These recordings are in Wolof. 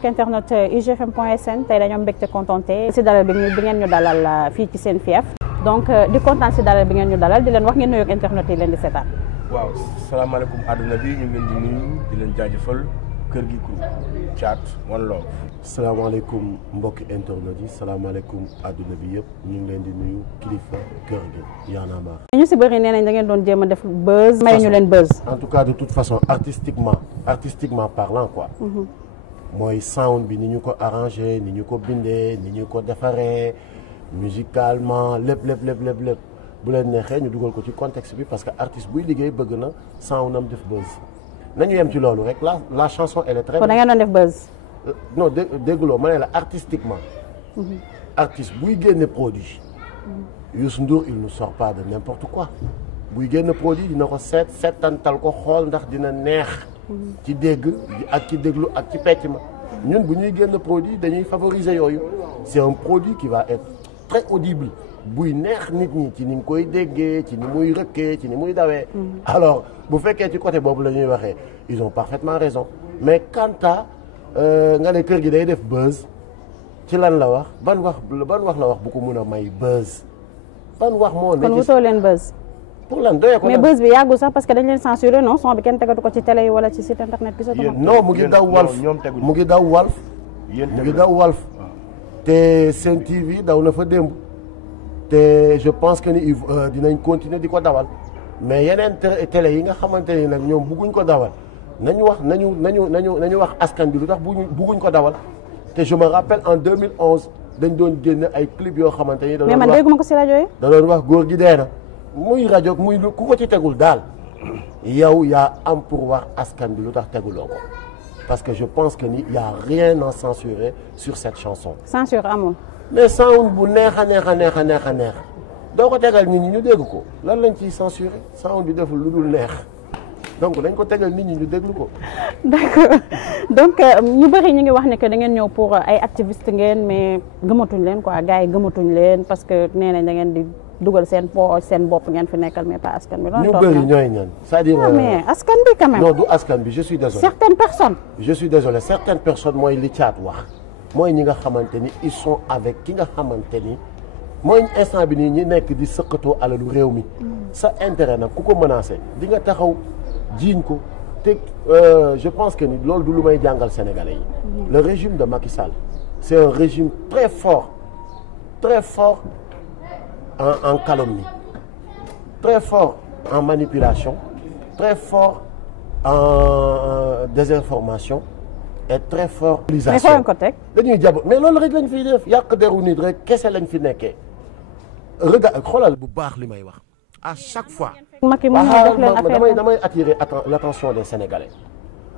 mbokk internet igfm.sn tey dañoo mbégte contenté si dalal bi ngeen ñu dalal fii ci seen fief donc di kontaan si dalal bi ngeen ñu dalal di leen wax ngeen nuyoog internet yi leen di seetaan. waaw salaamaaleykum àdduna bi ñu ngi leen di nuyu di leen jaajëfal kër gi crew Thiat One Love. salaamaaleykum mbokki internet yi salaamaaleykum àdduna bi yëpp ñu ngi leen di nuyu kilifa kër gi Y'en a marre. ñu si bëri nee nañ da ngeen doon jéem a def buzz. may ñu leen buzz. en tout cas de toute façon artistiquement parlant quoi. mooy sound bi ni ñu ko arrangé ni ñu ko bindee ni ñu ko defaree musicalement lépp bu leen neexee ñu dugal ko ci contexte bi parce que artiste buy liggéey bëgg na sound am def buzz nañu yem ci loolu rek la chanson elle est très. kon da ngeen doon def buzz. non dégguloo ma ne la artistiquement. artiste buy génne produit. Youssou Ndour il ne sort pas de n'importe quoi. buy génne produit dina ko seetantal ko xool ndax dina neex. ci dégg ak ci déglu ak ci pecc ma ñun bu ñuy génn produit dañuy favoriser yooyu c'est un produit qui va être très audible buy neex nit ñi ci ni nga koy déggee ci ni muy rëkkee ci ni muy dawee alors bu fekkee ci côté boobu la ñuy waxee ils ont parfaitement raison mais quant à nga ne kër gi day def buzz ci lan la wax ban wax la wax bu ko mun a may buzz ban wax moo ne kon wutoo leen buzz. pour lan doyee ko mais buzz bi yàggul sax parce que dañ leen censuré non son bi kenn tegatu ko ci télé yi wala ci site internet bi. non mu ngi daw Walf mu ngi daw Walf mu ngi daw Walf te Sen TV daw na fa démb te je pense que ni dinañ continuer di ko dawal mais yeneen télé yi nga xamante ni nag ñoom bugguñ ko dawal nañu wax askan bi lu tax bugguñ ko dawal te je me rappelle en 2011 dañ doon génne ay clip yoo xamante ni. mais man dégguma ko si rajo yi. da doon wax góor gi dee na. muy rajo muy ku ko ci tegul daal yow yaa am pour wax askan bi lu tax teguloo ko parce que je pense que ni y a rien à censurer sur cette chanson. censure amul. mais sound bu neex a neex doo ko tegal nit ñi ñu dégg ko lan lañ ciy censurer sound bi deful lu dul neex donc dañ ko tegal nit ñi ñu déglu ko. d'accord donc ñu bëri ñu ngi wax ne que da ngeen ñëw pour ay activistes ngeen mais gëmatuñ leen quoi gars yi gëmatuñ leen parce que nee nañ da ngeen di. dugal seen seen bopp ngeen fi nekkal mais pas askan bi. ñu bëri ñooy ñan c'est-à-dire. mais askan bi quand même. non du askan bi je suis désolé. certaines personnes. je suis désolé certaines personnes mooy li Thiat wax mooy ñi nga xamante ni ils sont avec ki nga xamante ni mooy instant bi nii ñi nekk di sëqatoo alalu réew mi. sa intérêt nag ku ko menacé di nga taxaw jiiñ ko te je pense que ni loolu du lu may jàngal sénégalais yi. le régime de Macky Sall c'est un régime très fort. En calomnie, très fort en manipulation, très fort en désinformation et très fort. mais foo ko teg. dañuy jàpp mais loolu rek lañ fiy def yàq deru nit rek kese lañ fi nekkee. regarde xoolal bu baax li may wax à chaque fois. damay attirer l'attention des Sénégalais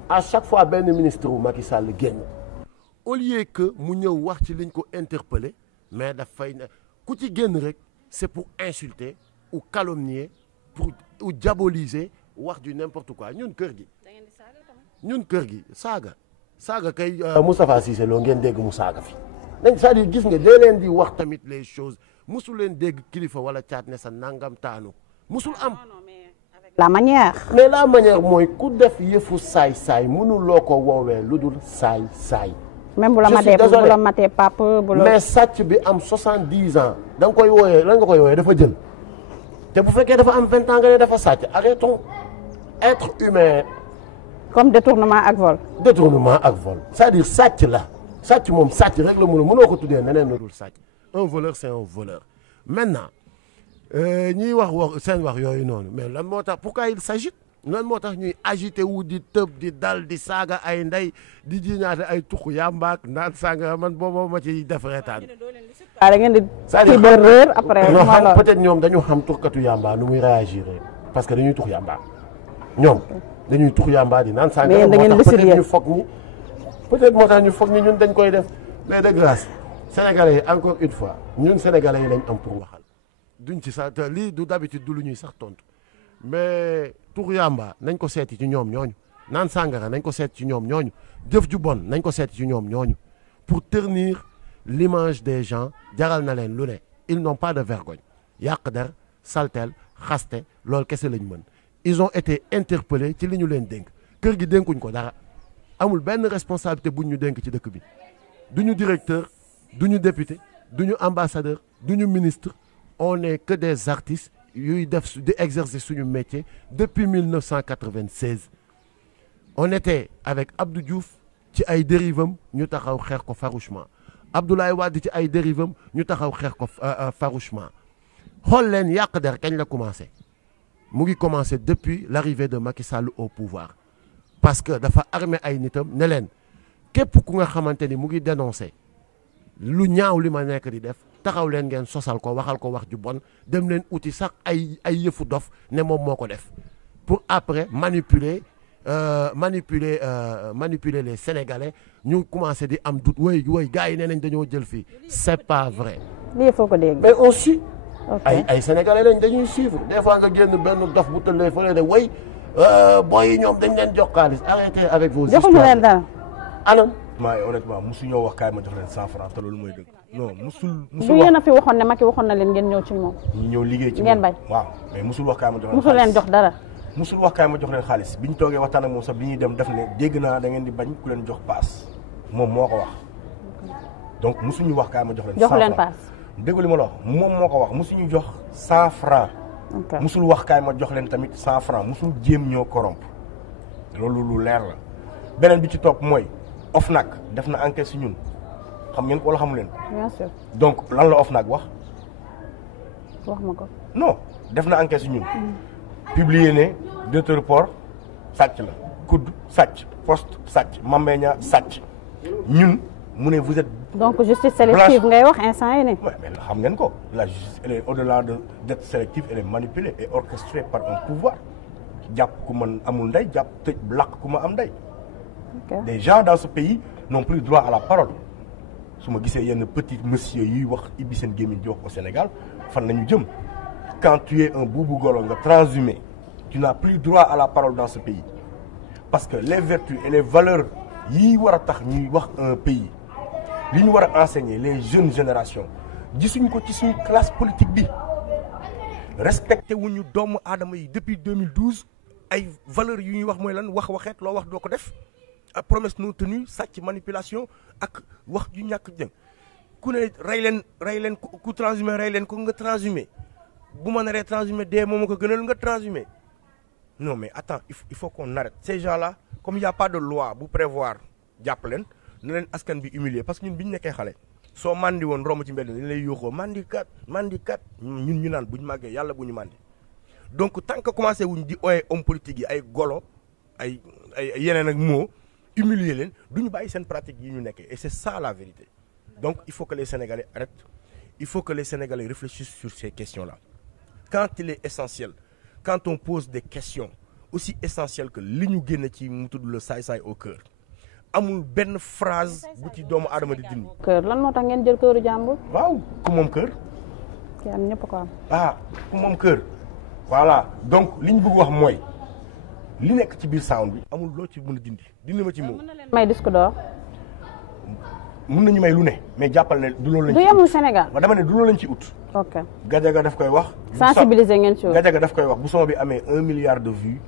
à chaque fois benn ministre wu Macky Sall génn au lieu que mu ñëw wax ci liñ ko interpeller mais dafay ne ku ci génn rek. c'est pour insulter ou calomnier ou diaboliser wax du n'importe quoi ñun kër gi saaga kay Moustapha Cissé Lo ngeen dégg mu saaga fi nañ c'est-à-dire gis nga dee leen di wax tamit les choses musul leen dégg kilifa wala Thiat ne sa nangam taanu musul am la manière mais la manière mooy ku def yëfu saay-saay mënuloo ko woowee lu dul saay-saay même bu la matee papa bu la. mais sàcc bi am 70 ans da nga koy wooyee lan nga koy wooyee dafa jël te bu fekkee dafa am 20 ans nga ne dafa sàcc arrêtons être humain. comme détournement ak vol. c'est-à-dire sàcc la sàcc moom sàcc rek la mënoo ko tuddee neneen la dul sàcc un voleur c'est un voleur maintenant ñiy wax seen wax yooyu noonu mais lan moo tax pourquoi il s'agite lan moo tax ñuy agité wu di tëb di dal di saaga ay ndey di jiñaate ay tuq yàmbaak naan saaga man boobu ma ci def reetaan. da ngeen di. kii ba réer après. peut-être ñoom dañu xam tuxkatu yàmbaa nu muy réagir parce que dañuy tux yàmbaa ñoom dañuy tux yàmbaa di naan saaga. mais da ngeen peut-être ñu foog ni peut-être moo tax ñu foog ni ñun dañ koy def mais de grâce sénégalais yi encore une fois ñun sénégalais yi lañ am pour waxal duñ ci sax lii du d'habitude du lu ñuy sax tontu. mais tux yàmba nañ ko seeti ci ñoom ñooñu naan sàngara nañ ko seeti ci ñoom ñooñu jëf ju bon nañ ko seeti ci ñoom ñooñu pour ternir l'image des gens jaral na leen lu ne ils n'ont pas de vergogne yàq der saltel xaste loolu kese lañ mën ils ont été interpellés ci li ñu leen dénk kër gi dénkuñ ko dara amul benn responsabilité bu ñu dénk ci dëkk bi du ñu directeur du ñu député du ñu ambassadeur du ñu ministre on n'est que des artistes yuy def di exercer suñu métier depuis 1996 on était avec Abdou Diouf ci ay dérivam ñu taxaw xeex ko farouchement Abdoulaye Wade ci ay dérivam ñu taxaw xeex ko farouchement xool leen yàq der kañ la commencé mu ngi commencé depuis l'arrivée de Macky Sall au pouvoir parce que dafa armé ay nitam ne leen képp ku nga xamante ni mu ngi dénoncé lu ñaaw li ma nekk di def taxaw leen ngeen sosal ko waxal ko wax ju bon dem leen uti sax ay yëfu dof ne moom moo ko def pour après manipuler les Sénégalais ñu commencé di am doute woy gars yi nee nañ dañoo jël fii c'est pas vrai. lii foo ko dégg. mais aussi ay Sénégalais lañ dañuy suivre des fois nga génn benn dof bu tëllee fële de woy booy yi ñoom dañ leen jox xaalis arrêtez avec vos histoires. joxuñu leen dara. anam. honnêtement musu ñoo wax kaay ma jox leen 100 francs te loolu mooy dëgg. non musul du yéen a fi waxoon ne Macky waxoon na leen ngeen ñëw ci moom. ñu ñëw liggéey ci ngeen bañ. waaw mais musul wax kaay ma jox leen. musul leen jox dara. musul wax kaay ma jox leen xaalis bi ñu toogee waxtaan ak moom sax bi ñuy dem def ne dégg naa da ngeen di bañ ku leen jox paas moom moo ko wax donc musuñu wax kaay ma jox leen. 100 francs jox leen paas. dégg li ma la wax moom moo ko wax musuñu jox 100 francs. musul wax kaay ma jox leen tamit 100 francs musul jéem ñoo corrompre loolu lu leer la beneen bi ci topp mooy OFNAC def na enquête si ñun xam ngeen ko wala xamu leen. bien sûr. donc lan la OFNAC wax. wax ma ko. non def na enquête si ñun. publié ne directeur port sàcc la kudd sàcc poste sàcc Mambeña sàcc ñun mu ne vous êtes. donc justice sélective ngay wax instant yi ne. mais xam ngeen ko la justice elle est au-delà d'être sélective elle est manipulée et orchestrée par un pouvoir jàpp ku man amul ndey jàpp tëj làq ku ma am ndey. des gens dans ce pays n'ont plus droit à la parole su ma gisee yenn petit monsieur yuy wax ibbi seen gémmiñ di wax au Sénégal fan nañu jëm. Quand tu es un boubou golo nga transhumé tu n'as plus droit à la parole dans ce pays parce que les vertus et les valeurs yi war a tax ñuy wax un pays li ñu war a enseigner les jeunes générations gisuñ ko ci suñu classe politique bi respecté wuñu doomu aadama yi depuis 2012 ay valeurs yu ñuy wax mooy lan wax waxeet loo wax doo ko def ak promesse non tenue sàcc manipulation ak wax ju ñàkk jëm ku ne rey leen ku transhumé rey leen ko nga transhumé bu ma naree transhumé dee moom ko gënal nga transhumé non mais attends il faut qu'on arrête ces gens-là comme il y a pas de loi bu prévoir jàpp leen na leen askan bi humilier parce que ñun bi ñu nekkee xale soo mandi woon romb ci mbedd dañ lay yuuxoo mandi kat ñun ñu naan bu ñu màggee yàlla bu ñu mandi donc tant que commencé wuñ di ooye homme politique yi ay golo ay yeneen ak moo humilier leen du ñu bàyyi seen pratique yi ñu nekkee et c'est ça la vérité donc il faut que les Sénégalais arrêtent il faut que les Sénégalais réfléchissent sur ces questions-là quand il est essentiel quand on pose des questions aussi essentielles que li ñu génn ci mu tudd le saay-saay au cœur amul benn phrase bu ci doomu aadama di dindi. kër lan moo tax ngeen jël këru jàmbur. waaw ku moom kër. ki am ñëpp ko am. ku moom kër. voilà donc li ñu bëgg wax mooy li nekk ci biir sound bi amul loo ci mën a dindi ma ci moom. may disque d'or. mën nañu may lu ne mais jàppal ne du loolu lañ. du yemul Sénégal. waaw dama ne du loolu lañ ci ut. ok Gadiaga daf koy wax. sensibiliser ngeen ci Gadiaga daf koy wax bu son bi amee 1 milliard de vues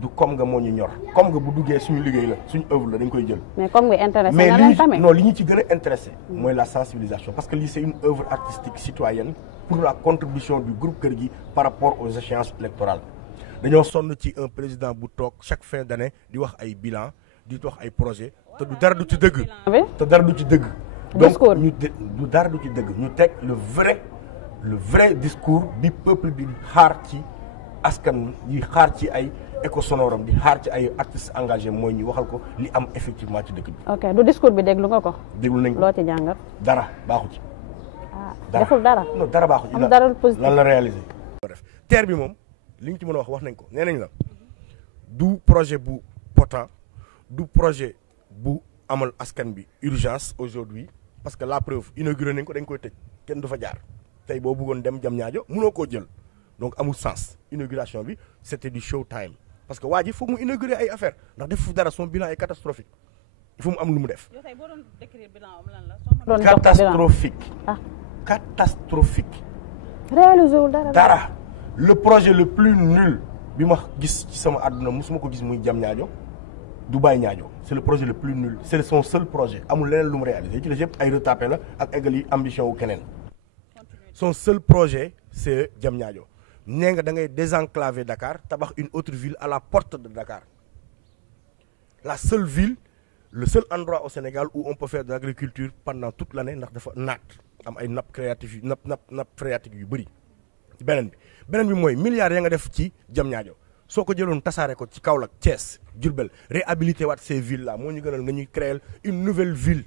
du comme nga moo ñu ñor comme nga bu duggee suñu liggéey la suñu œuvre la dañ koy jël. mais comme nga intéressé na leen tamit non li ñu ci gën a intéressé. mooy la sensibilisation parce que lii c'est une œuvre artistique citoyenne pour la contribution du groupe Kër gi par rapport aux échéances électorales. dañoo sonn ci un président bu toog chaque fin d'année di wax ay bilan di wax ay projet te du dara du ci dëgg. te dara du ci dëgg. donc ñu du dara du ci dëgg ñu teg le vrai discours bi peuple bi xaar ci askan di xaar ci ay écho sonoram di xaar ci ay artistes engagés mooy ñu waxal ko li am effectivement ci dëkk bi. ok du discours bi déglu nga ko. déglu nañ ko loo ci jàngat. dara baaxu ci. deful dara. non dara baaxu ci. am dara lu positif lan la réaliser. terre bi moom li ñu ci mën a wax nañ ko nee nañ la du projet bu potent du projet bu amal askan bi urgence aujourd'hui parce que la preuve inauguré nañ ko dañ koy tëj kenn du fa jaar tey boo bëggoon dem jam ñaajo mënoo koo jël donc amul sens inauguration bi c'était du show time parce que waa ji foog mu inaugurer ay affaire ndax def fu dara son bilan est catastrophique il faut mu am lu mu def. catastrophique. catastrophique. réalisé wul dara le projet le plus nul bi ma gis ci sama àdduna musuma ko gis muy jam ñaajo Dubaï Niadio c'est le projet le plus nul c'est son seul projet amul leneen lu mu réalisé ci la yëpp ay retapé la ak eggal yi ambition wu keneen son seul projet c'est Diamniadio nee nga da ngay désenclaver Dakar tabax une autre ville à la porte de Dakar la seule ville le seul endroit au Sénégal où on peut faire de l'agriculture pendant toute l'année ndax dafa naat am ay nappe créative yu nappe phréatique yu bëri beneen bi mooy milliards ya nga def ci Diamniadio soo ko jëloon tasaare ko ci Kaolack Thiès Diourbel réhabiliter waat ces villes là moo ñu gënal nga ñuy créer une nouvelle ville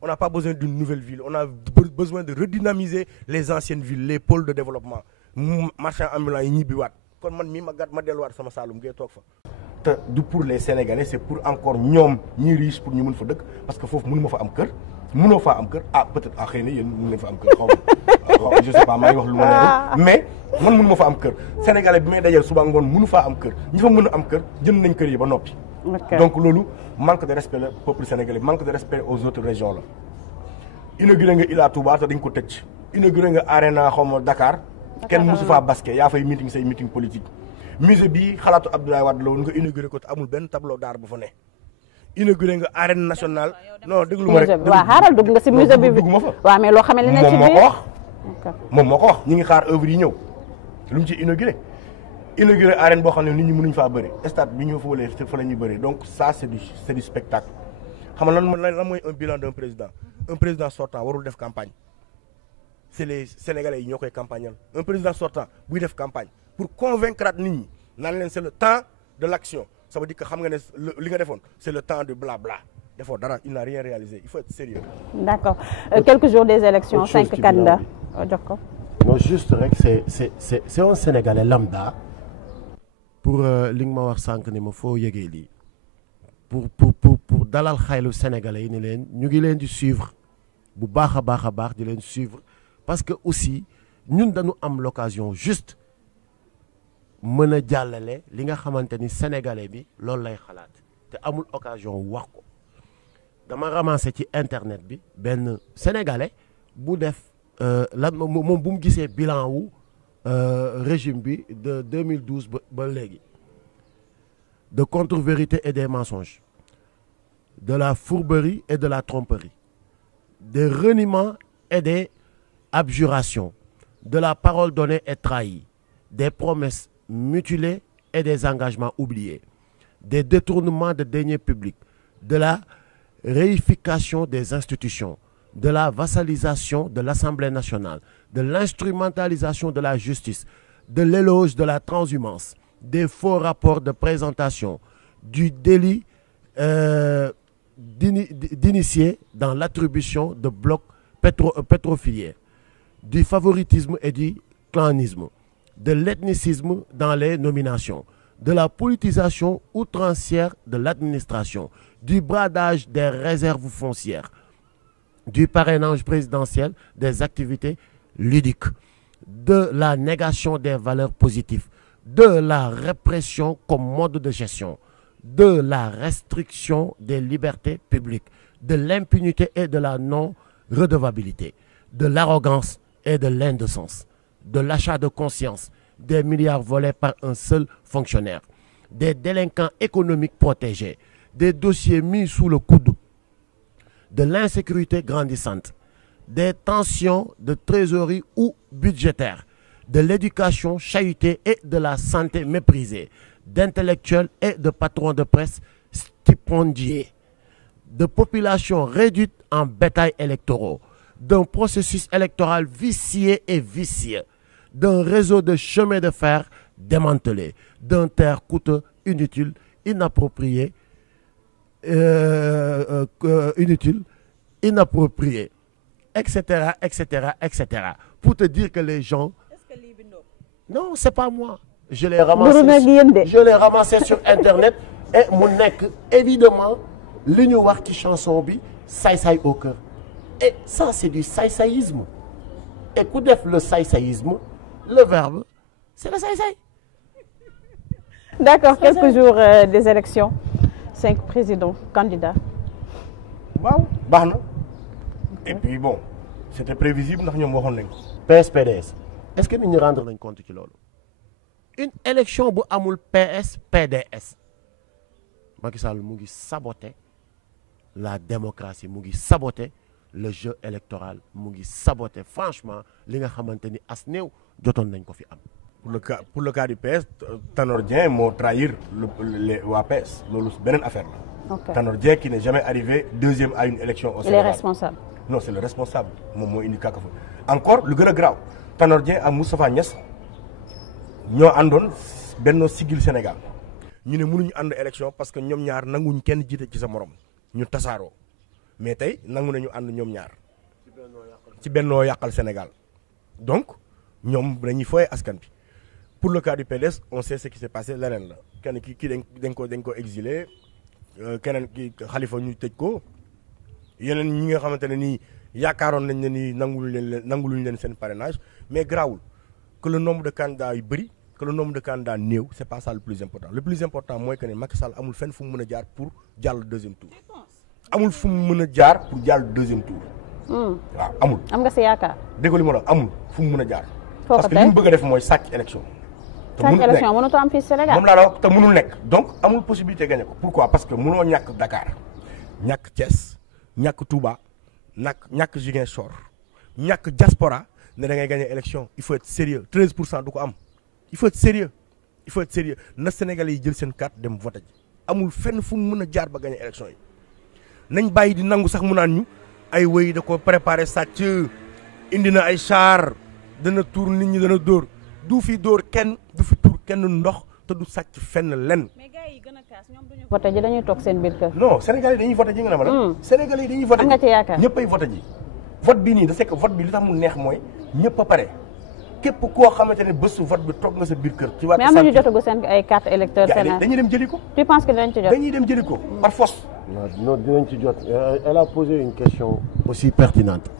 on n'a pas besoin d'une nouvelle ville on a besoin de redynamiser les anciennes villes les pôles de développement marchands ambulants yi ñibbiwaat kon man mii ma delluwaat sama Saalum ngay toog fa te du pour les Sénégalais c'est pour encore ñoom ñi riche pour ñu mën fa dëkk parce que foofu mënu ma fa am kër mënoo faa am kër peut-être xëy na yéen mën ngeen fa am kër xaw ma je sais pas maa ngi wax lu ma leer mais man mënu ma fa am kër Sénégalais bi may dajal suba ngoon mënu faa am kër ñi fa mën a am kër jënd nañ kër yi ba noppi donc loolu manque de respect la peuple sénégalais manque de respect aux autres régions la inauguré nga Ila Touba te dañ ko tëj inauguré nga Arena xaw ma Dakar kenn mosu faa basket yaa fay meeting say meeting politique musée bi xalaatu Abdoulaye Wade la woon nga inauguré ko te amul benn tableau d'art bu fa ne inauguré nga arène nationale non déglu ma rek waaw xaaral dugg nga si musée bi dugg ma fa waaw mais loo xamee ne ci biir moom moo ko wax ñi ngi xaar œuvre yi ñëw lu mu ci inauguré arène boo xam ne nit ñi mënuñ faa bëri stade bi ñu fa wëlee fa la ñuy bëri donc ça c'est du spectacle xam nga lan mooy un bilan d'un président sortant warul def campagne c'est les Sénégalais yi ñoo koy campagnal un président sortant buy def campagne pour convaincre nit ñi naan leen c'est le temps de l'action ça veut dire que xam nga ne li nga defoon c'est le temps de blabla defoo dara il n'a rien réalisé il faut être sérieux d'accord quelques jours des élections 5 candidats jox ko non juste rek c'est un Sénégalais lambda pour li nga ma wax sànq ni ma foo yëgee lii pour dalal xaylu Sénégalais yi ni leen ñu ngi leen di suivre bu baax a baax di leen suivre parce que aussi ñun dañu am l'occasion juste mën a jàllale li nga xamante ni Sénégalais bi loolu lay xalaat te amul occasion wax ko dama ramassé ci internet bi benn Sénégalais bu def lan moom bu mu gisee bilan wu régime bi de 2012 ba léegi de contre-vérité et des mensonges de la fourberie et de la tromperie des reniements et des abjurations de la parole donnée et trahie des promesses mutilées et des engagements oubliés des détournements de deniers publics de la réification des institutions de la vassalisation de l'Assemblée nationale de l'instrumentalisation de la justice de l'éloge de la transhumance des faux rapports de présentation du délit d'initié dans l'attribution de blocs pétrofiliers du favoritisme et du clanisme de l'ethnicisme dans les nominations de la politisation outrancière de l'administration du bradage des réserves foncières du parrainage présidentiel des activités ludiques de la négation des valeurs positives de la répression comme mode de gestion de la restriction des libertés publiques de l'impunité et de la non-redevabilité de l'arrogance et de l'indécence de l'achat de conscience des milliards volés par un seul fonctionnaire des délinquants économiques protégés des dossiers mis sous le coude de l'insécurité grandissante des tensions de trésorerie ou budgétaires de l'éducation chahutée et de la santé méprisée, d'intellectuels et de patrons de presse stipendiés, de populations réduites en bétail électoraux, d'un processus électoral vicié et vicieux, d'un réseau de chemins de fer démantelé, d'un terre coûteux, inutile, inapproprié, inapproprié, etc., etc., etc. Pour te dire que les gens... Non, c'est pas moi. Je l'ai ramassé sur Internet et mu nekk évidemment li ñu wax ci chanson bi saay-saay au cœur. Et ça, c'est du saay-saïsme. Et ku def le saay-saïsme, le verbe, c'est le saay-saay. D'accord, quelques jours des élections. 5 présidents, candidats. Waaw, baax na. Et puis bon, c'était prévisible ndax ñoom waxoon nañ ko. PS PDS. Est-ce que nit ñi rendre nañ compte ci loolu? Une élection bu amul PS PDS Macky Sall mu ngi saboter la démocratie mu ngi saboter le jeu électoral mu ngi saboter franchement li nga xamante ni as néew jotoon nañ ko fi am. pour le cas du PS Tanor Dieng moo trahir waa PS loolu beneen affaire la. Okay. Tanor Dieng qui n'est jamais arrivé deuxième à une élection au Sénégal. Il est responsable. Non, c'est le responsable moom moo indi kàkk fa encore lu gën a graaw Tanor Dieng ak Moustapha Niasse ñoo àndoon Benno Siggil Sénégal ñu ne mënuñu ànd élection parce que ñoom ñaar nanguñ kenn jiite ci sa morom ñu tasaaroo mais tey nangu nañu ànd ñoom ñaar ci Benno Yàqal Sénégal donc ñoom dañuy fooye askan bi. Pour le cas du PDS on sait ce qui s'est passé leneen la kenn kii dañ ko exilé keneen ki Khalifa ñu tëj ko yeneen ñi nga xamante ne nii yaakaaroon nañ ne nii nanguluñ leen seen parrainage mais grawul que le nombre de candidats yu bëri que le nombre de candidats néew c'est pas ça le plus important. Le plus important mooy que ne Macky Sall amul fenn fu mu mën a jaar pour jàll deuxième tour amul fu mu mën a jaar pour jàll deuxième tour. waaw amul. am nga si yaakaar. dégg li ma la amul fu mu mën a jaar. foo ko parce que li mu bëgg a def mooy sàcc élection. chaque élection mënut a am fii Sénégal moom laa la wax te mënul nekk donc amul possibilité gagné ko pourquoi parce que mënoo ñàkk Dakar ñàkk Thiès ñàkk Touba ñàkk Ziguinchor ñàkk diaspora ne da ngay gagné élection il faut être sérieux 13% du ko am il faut être sérieux na Sénégalais yi jël seen carte dem voté ji amul fenn fu mu mën a jaar ba gagné élection yi nañ bàyyi di nangu sax mu naan ñu ay wéy da ko préparé sàcc indi na ay char dana tuur nit ñi dana dóor du fi dóor kenn du fi tuur kenn ndox te du sàcc fenn lenn. mais gars yi gën a kaas ñoom duñu voté ji dañuy toog seen biir kër. non Sénégalais yi dañuy voté ji nga ne ma la. Sénégalais yi dañuy voté ji am nga ci yaakaar ñëpp ay voté ji. vote bi nii da c'est que vote bi li tax mu neex mooy ñëpp a pare képp koo xamante ne bésu vote bi toog nga sa biir kër. ci wàllu mais am nañu jotagu seen ay carte électeur Sénégal dañuy dem jëli ko. tu penses que dinañ ci jot. dañuy dem jëli ko par force. non dinañ ci jot elle a posé une question aussi pertinente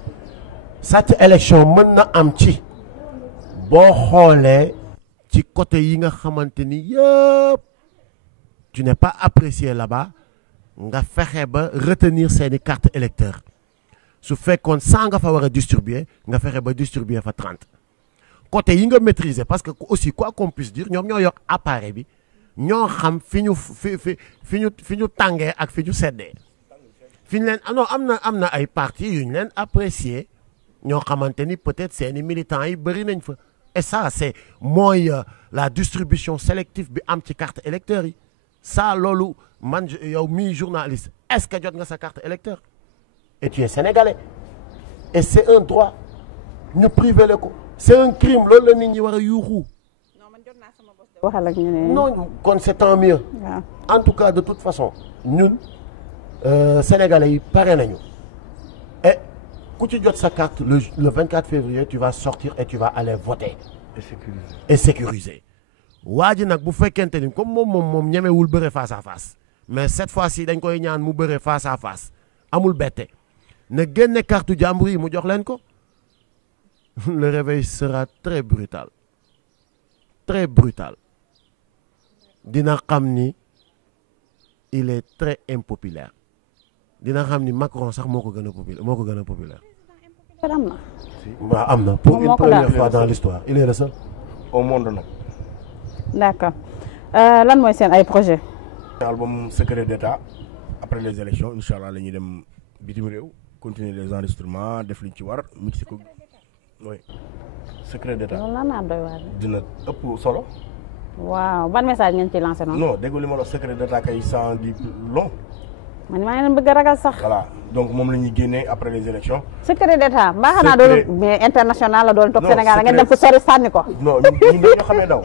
cette élection mën na am ci boo xoolee ci côté yi nga xamante ni yëpp tu n'es pas apprécié là-bas nga fexe ba retenir seeni carte électeur su fekkoon 100 nga fa war a distribuer nga fexe ba distribuer fa 30 côté yi nga maîtriser parce que aussi quoi qu'on puisse dire ñoom ñoo yokk appareil bi ñoo xam fi ñu tàngee ak fi ñu seddee fi ñu leen non am na ay partis yu ñu leen apprécier ñoo xamante ni peut-être seeni militants yi bëri nañ fa et ça c'est mooy la distribution sélective bi am ci carte électeur yi ça loolu man yow mii journaliste est-ce que jot nga sa carte électeur et tu es sénégalais et c'est un droit ñu privé le ko c'est un crime loolu la nit ñi war a yuuxu waxal ak ñu ne non kon c'est tant mieux en tout cas de toute façon ñun sénégalais yi pare nañu et ku ci jot sa carte le 24 février tu vas sortir et tu vas aller voter et sécuriser waa ji nag bu fekkente ni comme moom ñemewul bëre face à face mais cette fois-ci dañ koy ñaan mu bëre face à face amul bette na génne carte jàmbur yi mu jox leen ko le réveil sera très brutal dina xam ni il est très impopulaire dina xam ni Macron sax moo ko gën a populaire am na. waaw am na pour une première fois dans l'histoire il est le seul au monde nag. d'accord lan mooy seen ay projet album secret d'état après les élections incha allah la ñuy dem bitim réew continuer les enregistrements def liñ ci war mixé ko oui secret d'état. loolu la naa doy waar. dina ëpp solo. waaw ban message ngeen ci lancé noonu. non déggu li ma la secret d'état kay sans di long. man maa ngi leen bëgg a ragal sax. voilà donc moom la ñuy génnee après les élections. secret d'état mbaa xanaa doon mais international la doon toog Sénégal ngeen dem fu sori sànni ko. non ñun dañoo xamee daw.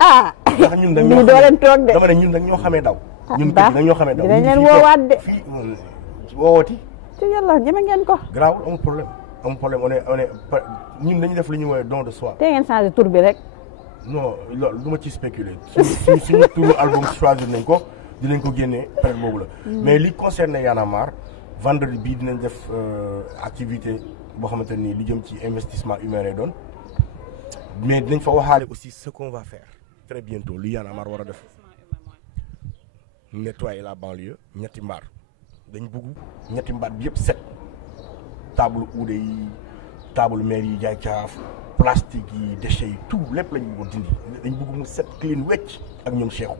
ah. ndax ñun dañoo ñu doo leen toog de. dama ne ñun dañoo xamee daw. ñun baax dañoo xamee daw dinañ leen woowaat de. fii woowooti. ci yàlla ñeme ngeen ko. garaawul amul problème on est ñun dañuy def li ñuy woowee don de soi. tey ngeen changé tur bi rek. non loolu du ma ci spéculer suñu turu album choisir nañ ko dinañ ko génnee période boobu la. mais li concerne Y'en a marre vendredi bii dinañ def activité boo xamante ni li jëm ci investissement humain lay doon mais dinañ fa waxaale aussi ce qu'on va faire très bientôt li Y'en a marre war a def nettoyer la banlieue ñetti mbaar dañ bugg ñetti mbaar bi yëpp set table uude yi table maire yi jaay caaf plastique yi déchets yi tout lépp lañ bëgg dindi dañ bëgg mu set clean wecc ak ñoom Cheikhou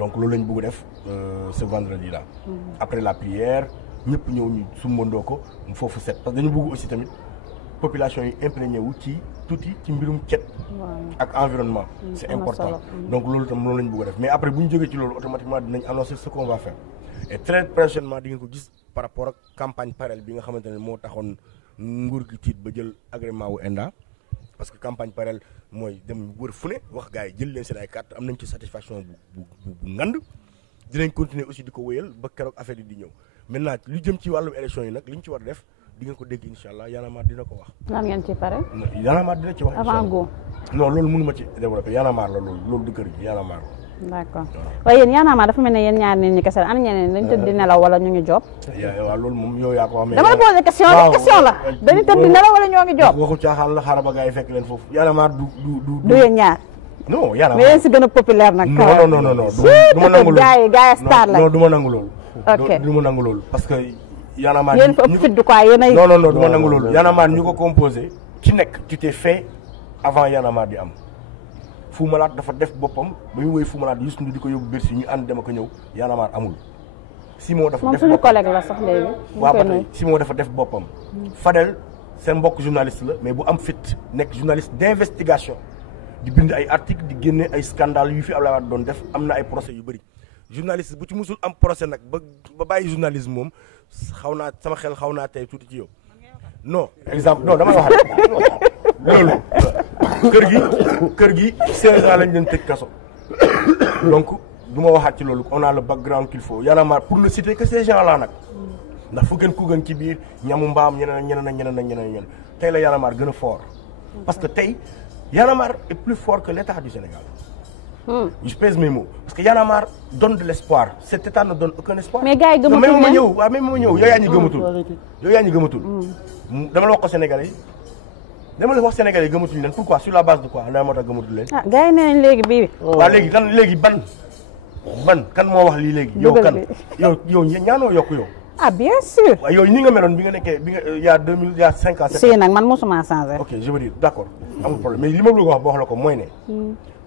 donc loolu lañ bëgg def ce vendredi là. après la prière ñëpp ñëw ñu sumbandoo ko foofu set parce que dañu bëgg aussi tamit population yi imprégné wu ci tuuti ci mbirum cet ak environnement. c'est important donc loolu tam loolu lañ bëgg def mais après bu ñu jógee ci loolu automatiquement dinañ annoncer ce qu'on va faire et très prochainement di ngeen ko gis par rapport ak campagne parallèle bi nga xamante ne moo taxoon nguur gi tiit ba jël agrément wu ENDA. parce que campagne parallèle mooy dem wër fu ne wax gars yi jël leen seen ay carte am nañ ci satisfaction bu ngand dinañ continuer aussi di ko wéyal ba keroog affaire yi di ñëw maintenant lu jëm ci wàllum élection yi nag li ñu ci war a def di ngeen ko dégg incha allah Y'en a marre dina ko wax. lan ngeen ci pare. Y'en a marre dina ci wax. avant go. non loolu mënu ma ci développer Y'en a marre la loolu du kër gi Y'en a marre. d'accord waaye yéen Y'en a marre dafa mel ne yéen ñaar nit ñi kese la ana ñeneen dañu tëdd di nelaw wala ñu ngi job. waaw loolu moom yow yaa ko wax. dama la posé question la dañu tëdd di nelaw wala ñoo ngi job. waxu caaxaan la xaaral ba gars yi fekk leen foofu Y'en a marre du yéen ñaar. non Y'en a marre mais yéen si gën a populaire nag. non du ma nangu loolu gars yi star la non du ma nangu loolu. ok du ma nangu loolu parce que Y'en a marre yéen fa ëpp fit du quoi yéen ay. non du ma nangu loolu Y'en a marre ñu ko composé ci nekk tu t'es fait avant Y'en a marre di am Fou Malade dafa def boppam ba mu woy Fou Malade Youssou Ndour di ko yóbbu Bercy ñu ànd dem ak ñëw Y'en a marre amul. Simon dafa def boppam moom suñu collègue la sax léegi. waaw ba tey Simon dafa def boppam. Fadel seen mbokk journaliste la mais bu am fit nekk journaliste d'investigation di bind ay articles di génne ay scandales yu fi Abdoulaye Wade doon def am na ay procès yu bëri. journaliste bu ci musul am procès nag ba bàyyi journalisme moom xaw naa sama xel xaw naa tey tuuti ci yow non exemple non dama wax loolu kër gi 16 ans lañ leen tëj kaso donc du ma waxaat ci loolu on a le background qu'il faut Y'en a marre pour ne citer que ces gens là nag ndax fu gën ku gën ci biir ñamu mbaam ñeneen tey la Y'en a marre gën a fort parce que tey Y'en a marre est plus fort que l'État du Sénégal. Je pèse mes mots parce que Y'en a marre donne de l'espoir cet État ne donne aucun espoir. mais gars yi gëmatul même ma ñëw waaw même ma ñëw yow yaa ñu gëmatul. dama la wax ko Sénégalais yi dama la wax Sénégalais yi gëmatuñu leen pourquoi sur la base de quoi xanaa moo tax gëmatul leen. ah gars yi nee nañ léegi bii. waaw léegi ban kan moo wax lii léegi. yow kan yow ñaanoo yokku yow. ah bien sûr. waaw yow ni nga meloon bi nga nekkee y a 2000 y a 5 ans. si nag man mosuma changé. ok je veux dire d'accord amul problème mais li ma bëgg wax boo wax la ko mooy ne.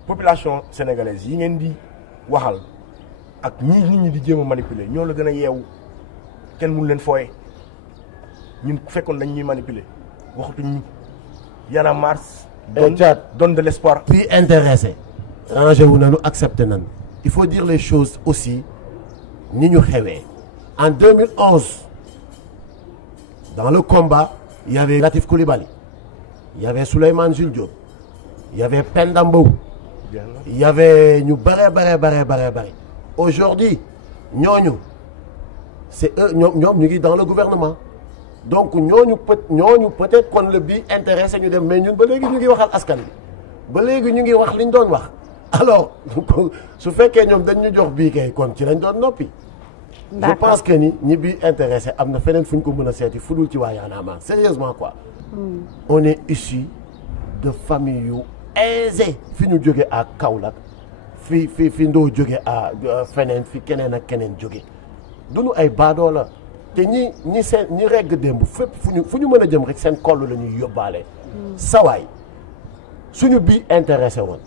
population sénégalaise yi ngeen di waxal ak nit ñi di jéem a manipuler ñoo la gën a yeewu kenn mënu leen fooye ñun fekkoon dañ ñuy manipuler waxatuñ Y'en a marre donne de l'espoir. puis intéressé rangé wu nañu accepté nañu il faut dire les choses aussi ni ñu xewee en 2011 dans le combat il y avait Latif Coulibaly il y avait Souleymane Jules Diop il y avait Penda Mbow il y avait ñu bare aujourd'hui ñooñu c'est eux ñoom ñu ngi dans le gouvernement donc ñooñu peut-être kon le bi intéressé ñu dem mais ñun ba léegi ñu ngi waxal askan bi ba léegi ñu ngi wax liñ doon wax alors su fekkee ñoom dañ ñu jox bii kay kon ci lañ doon noppi. je pense que ñi bii intéressé am na feneen fu ñu ko mën a seeti fu dul ci waa Y'en a marre sérieusement quoi. on est issu de famille yu aisé fi ñu jóge à Kaolack fi ndoo jóge à feneen fi keneen ak keneen jóge duñu ay baadoo la te ñi regg démb fépp fu ñu mën a jëm rek seen koll la ñuy yóbbaale. sawaay suñu bii intéressé woon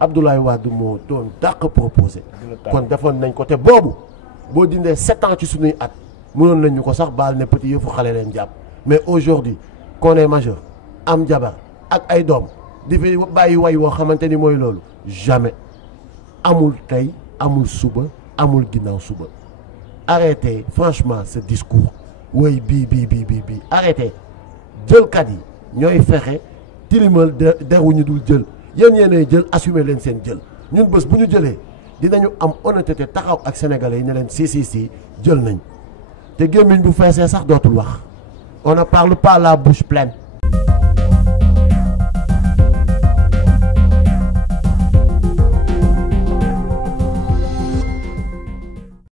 Abdoulaye Wade moo doon dàq proposé kon defoon nañ ko te boobu boo dindee 7 ans ci suñuy at mënoon nañ ñu ko sax baal ne petit yëfu xale leen jàpp mais aujourd'hui qu'on est majeur am jabar ak ay doom di fi bàyyi way woo xamante ni mooy loolu jamais amul tey amul suba amul ginnaaw suba arrêtez franchement ce discours woy bii arrêtez jëlkat yi ñooy fexe tilimal deru ñu dul jël yéen yéenay jël assumer leen seen jël ñun bés bu ñu jëlee dinañu am honnêteté taxaw ak sénégalais yi ne leen si jël nañ te gémmiñ bu feesee sax dootul wax on ne parle pas la bouche pleine